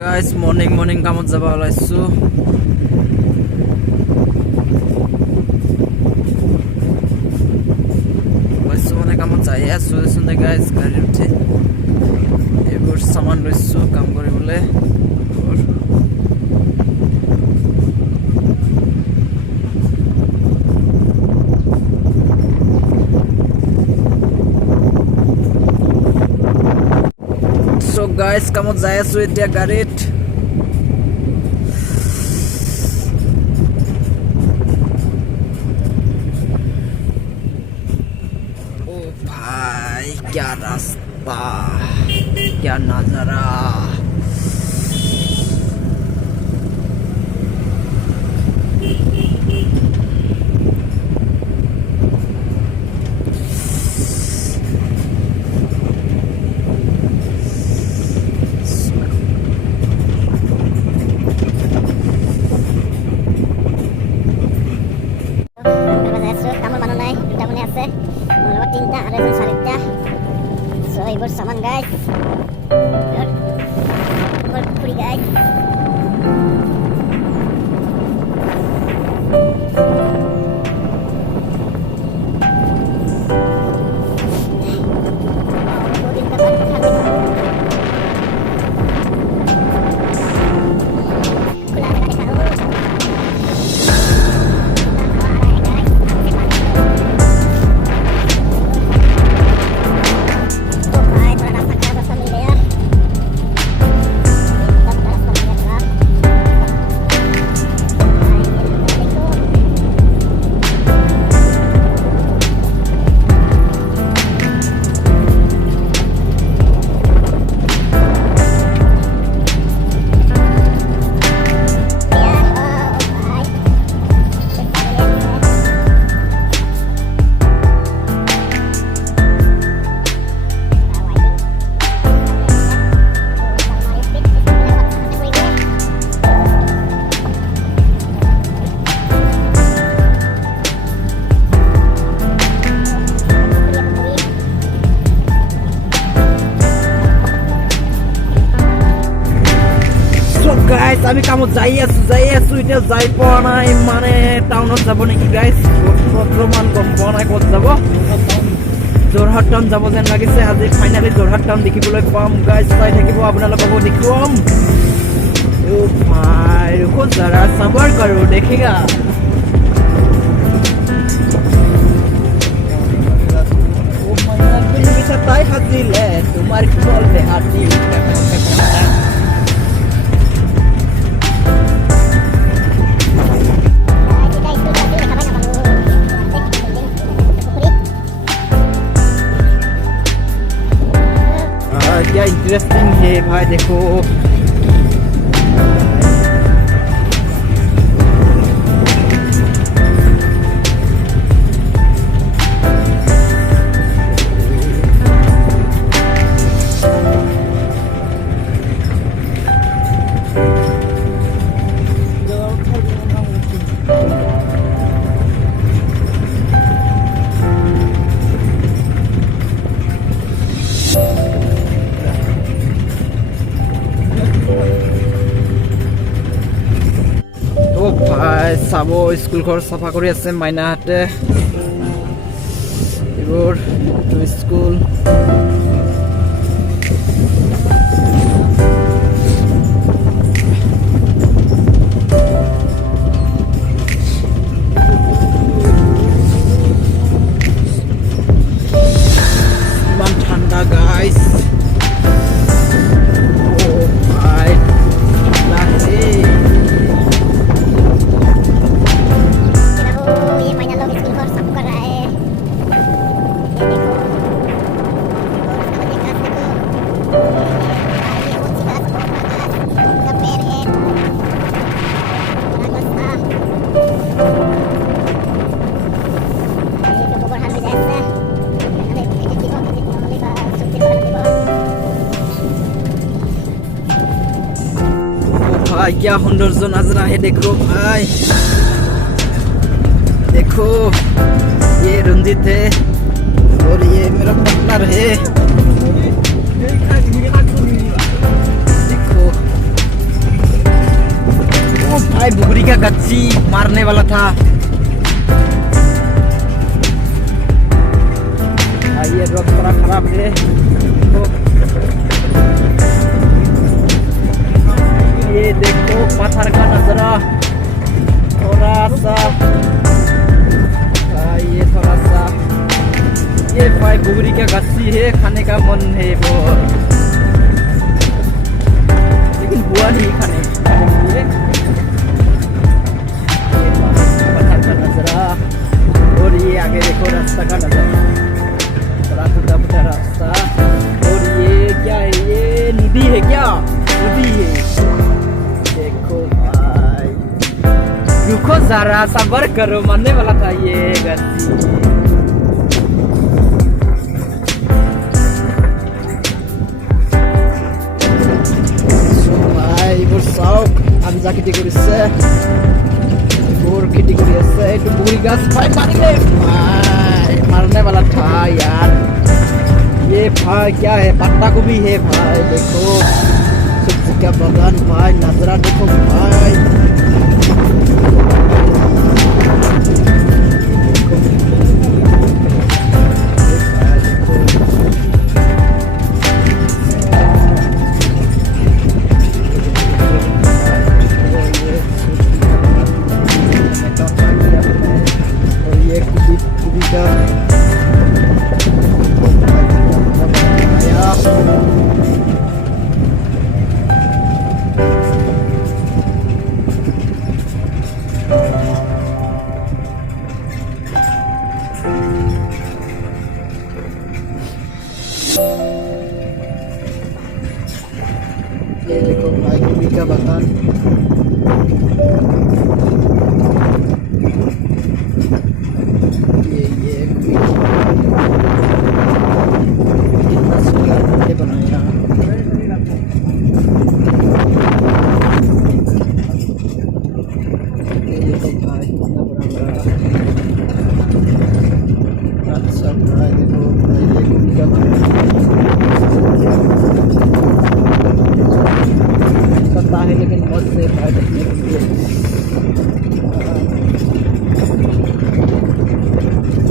Guys, morning kamot jaba olaisu. Olaisu mane kamot jai asu sune guys gari uthi. Ebor saman loisu kam koribole. So guys, kamot jai asu etia garit. Oh bhai, क्या रास्ता, क्या नजारा. So ibor saman guys. Ibor puri guys. Guys, আমি কামত যাই আছো এতিয়া যাই পোৱা নাই মানে টাউনত যাব নেকি গাইস বৰ্তমান গম পোৱা নাই ক'ত যাব যোৰহাট টাউন যাব যেন লাগিছে আজি ফাইনালি যোৰহাট টাউন দেখিবলৈ পাম গাইস চাই থাকিব আপোনালোকক দেখুৱাম ও ভাই रुको जरा सबर करो देखिएगा ओ मैना दिल की सताई हाजिल है तुम्हारी कॉल पे आती क्या इंटरेस्टिंग है भाई देखो ভাই চাব স্কুল ঘৰ চাফা কৰি আছে মাইনাহঁতে এইবোৰ স্কুল ইমান ঠাণ্ডা গাইছ भाई क्या सौंदर्य नजर है देखो भाई देखो ये रंजित है और ये मेरा पार्टनर है देखो भाई बुगरी का गच्ची मारने वाला था। ये रोड थोड़ा खराब है तो ये देखो पत्थर का नजारा थोड़ा सा। ये थोड़ा सा ये भाई बुगरी का गच्ची है, खाने का मन है बहुत, लेकिन हुआ नहीं खाने के लिए। ये पत्थर का नजारा और ये आगे देखो रास्ता का नजारा, बड़ा टूटा फूटा रास्ता। और ये क्या है, ये नदी है क्या, नदी है। देखो भाई रुको जरा सब्र करो, मरने वाला था ये गच्ची। এইবোৰ চাওক আঞ্জা খেতি কৰিছে, এইবোৰ খেতি কৰি আছে। এইটো বুঢ়ী গাছ ভাই মাৰিলে भाई, मरने वाला था यार। ये भाई क्या है, पत्ता गोभी है भाई, देखो सब्जी का बागान भाई, नजरा देखो भाई। ये देखो भाई गोभी का बागान, ये कितना सुंदर ये बनाया। ये देखो भाई कितना बड़ा अच्छा भाई, देखो भाई ये गोभी का बागान पता है, लेकिन बहुत से भाई देखने के लिए।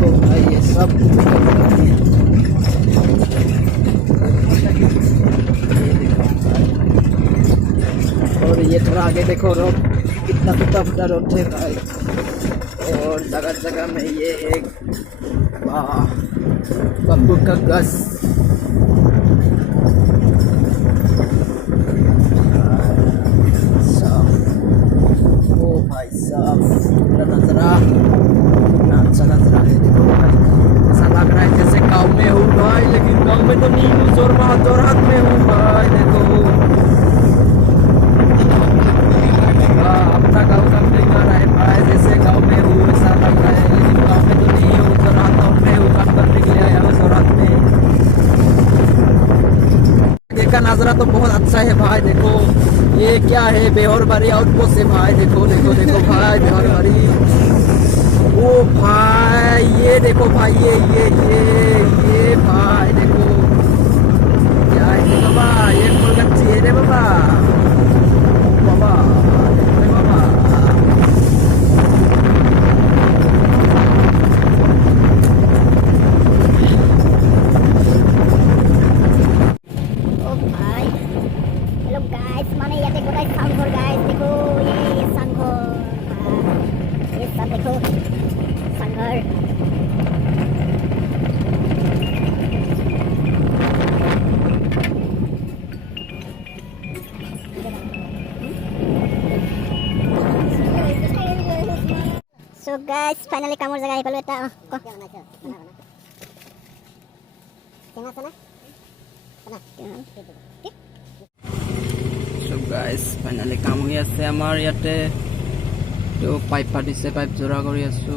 तो भाई ये सब और ये थोड़ा आगे देखो रोड कितना टूटा फूटा रोड है भाई, और जगह जगह में ये एक बम्बू का गस। भाई साहब नजरा कितना अच्छा नजरा है, देखो भाई ऐसा लग रहा है जैसे गाँव में हूँ भाई, लेकिन गाँव में तो नहीं हूँ, जोरहाट में हूँ भाई। देखो अपना गाँव का फीलिंग आ रहा है भाई, जैसे गाँव में हूँ ऐसा लग रहा है, लेकिन गाँव में तो नहीं हूँ, जोरहाट गाँव में हूँ, काम करने के लिए आया हूँ जोरहाट में। देखा नजरा तो बहुत अच्छा है भाई, देखो ये क्या है, बेहरबारी आउटपोस्ट है भाई, देखो देखो देखो भाई बेहरबारी। ओ भाई ये देखो भाई ये भाई देखो क्या है बाबा, ये फुलगच्ची है रे बाबा, बाबा देखो रे बाबा। ओ भाई हेलो गाइस, माने ये देखो गाइस सांघोर गाइस, देखो ये सांघोर, ये सब देखो सांघोर। So guys, finally kamor jaga hikolo eta ko sana sana So guys, finally কাম হৈ আছে আমাৰ ইয়াতে, তো পাইপ পাতিছে, পাইপ জোৰা কৰি আছো।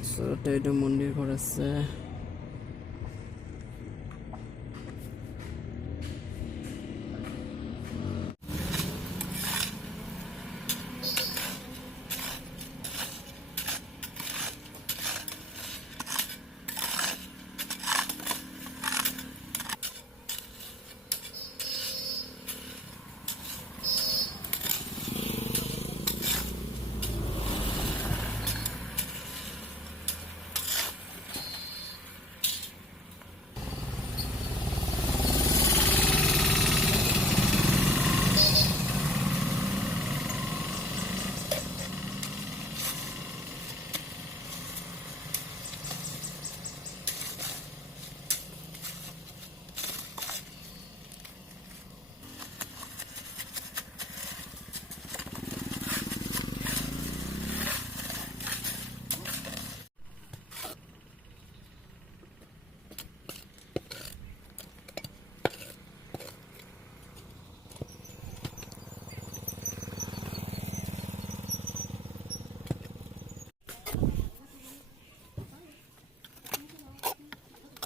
ওচৰতে এইটো মন্দিৰ ঘৰ আছে।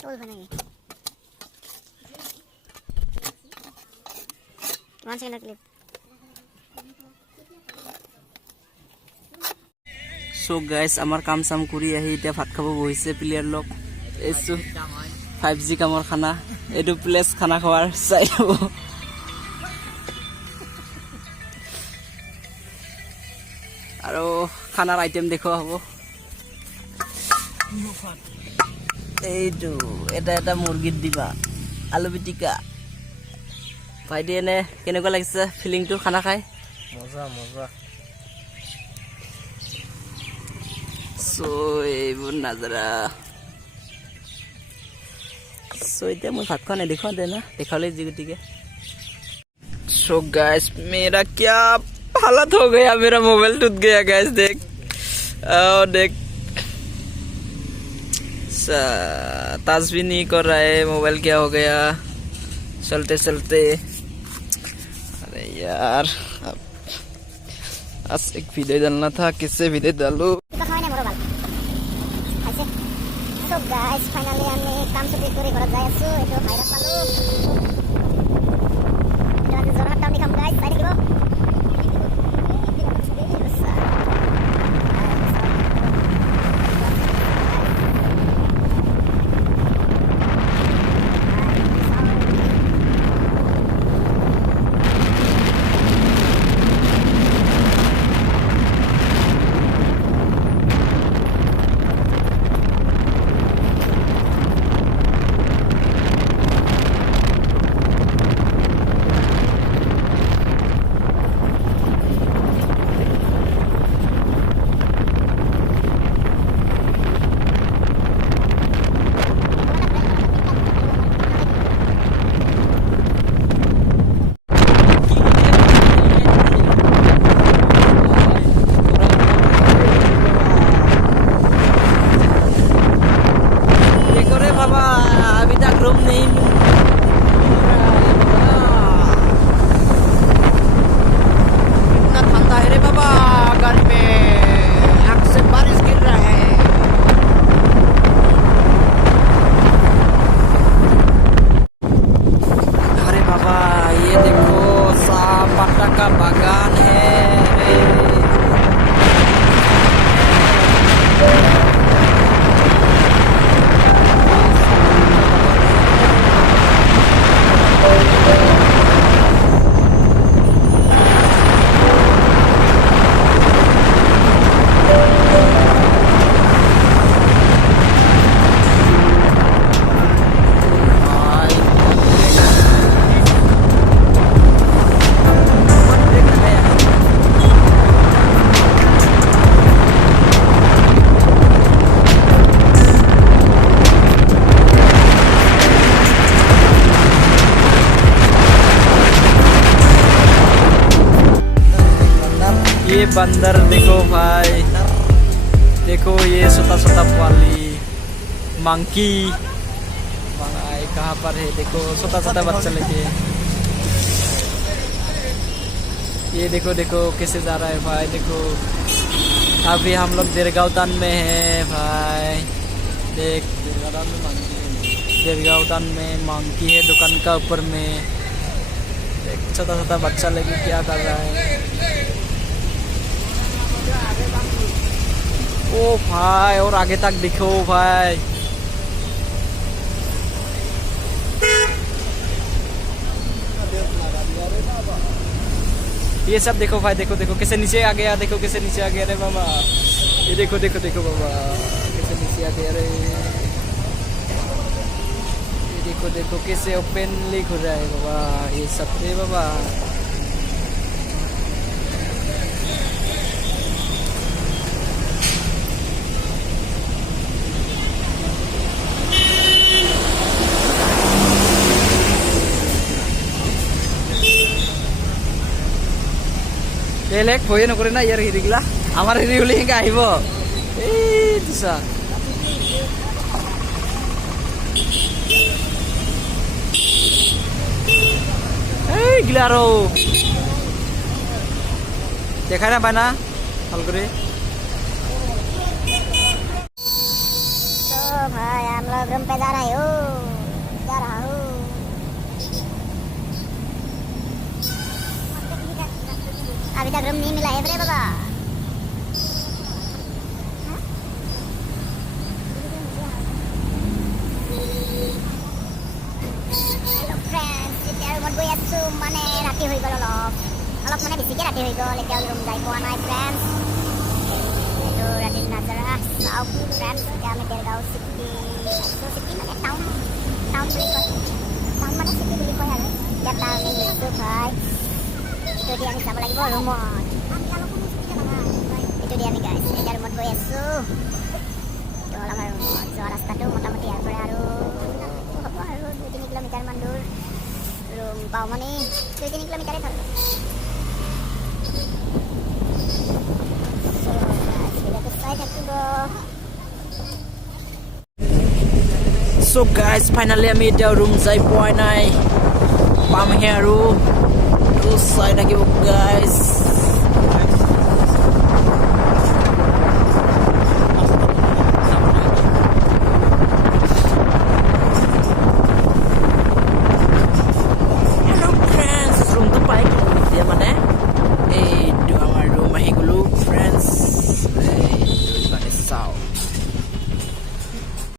চলবে নাকি 1 সেকেন্ডের ক্লিপ সো গাইস আমাৰ কাম চাম কৰি আহি এতিয়া ভাত খাব বহিছে প্লেয়াৰ লগ এইছো 5G কামৰ খানা এইটো প্লেস খানা খোৱাৰ চাই হ'ব আৰু খানাৰ আইটেম দেখুৱা হ'ব এইটো এটা মুৰ্গীত দিবা আলু পিটিকা ভাইটি এনে কেনেকুৱা লাগিছে ফিলিংটো খানা খাই মজা মজা সো এইবোৰ নাজাৰা সো এতিয়া মই ভাত খোৱা নাই দেখুৱা দে না দেখালে जी गतिके सो गाइस मेरा क्या हालत हो गया मेरा मोबाइल टूट गया गाइस देख देख ताज भी नहीं कर रहा है मोबाइल क्या हो गया चलते चलते अरे यार आज एक वीडियो डालना था किससे वीडियो डालूं So guys, finally আমি কাম ছুটি কৰি ঘৰত যাই আছো এটো ভাইৰাছ পালো এটা জৰহাট টাউন কাম গাইস চাই থাকিব ये बंदर देखो भाई देखो ये छोटा पाली मंकी भाई कहाँ पर है देखो छोटा बच्चा लेके ये देखो देखो कैसे जा रहा है भाई देखो अभी हम लोग देरगांव में हैं भाई देख देरगांव में मंकी है दुकान का ऊपर में देख छोटा बच्चा लेके क्या कर रहा है ओ भाई और आगे तक दिखो भाई ये सब देखो भाई देखो देखो कैसे नीचे आ गया देखो कैसे नीचे आ गया रे बाबा ये देखो देखो देखो बाबा कैसे नीचे आ गया रे ये देखो देखो कैसे ओपनली घूर रहा है बाबा ये सब रे बाबा বেলেগ ভয়ে নকৰে না ইয়াৰ হেৰিগিলা আমাৰ হেৰি হলে সেনেকে আহিব এই দিছা এইগিলা আৰু দেখাই নাপায় না ভাল কৰি তো ভাই আমরা रूम पे जा रहा हूँ अभी तक रूम नहीं मिला है रे बाबा हेलो फ्रेंड्स এতিয়া ৰুমত গৈ আছো মানে ৰাতি হৈ গ'ল অলপ মানে বেছিকৈ ৰাতি হৈ গ'ল এতিয়া ৰুম যাই পোৱা নাই ফ্ৰেণ্ডছ এইটো ৰাতিৰ নাজাৰা চাওক ফ্ৰেণ্ডছ এতিয়া আমি দেৰগাঁও চিটি চিটি মানে টাউন বুলি কয় টাউন মানে চিটি বুলি কয় আৰু এতিয়া টাউনে গৈছোঁ ভাই এইটো দি আমি যাব লাগিব ৰুমত এইটো দি আমি গাইছ এতিয়া ৰুমত গৈ আছোঁ এইটো হ'ল আমাৰ ৰুমত যোৱা ৰাস্তাটো মোটামুটি ইয়াৰ পৰা আৰু হ'ব আৰু 2-3 কিলোমিটাৰমান দূৰ ৰুম পাওঁ মানে 2-3 কিলোমিটাৰে ধৰ So guys, finally আমি এতিয়া ৰুম যাই পোৱা নাই পামহে আৰু চাই থাকিব গাইজ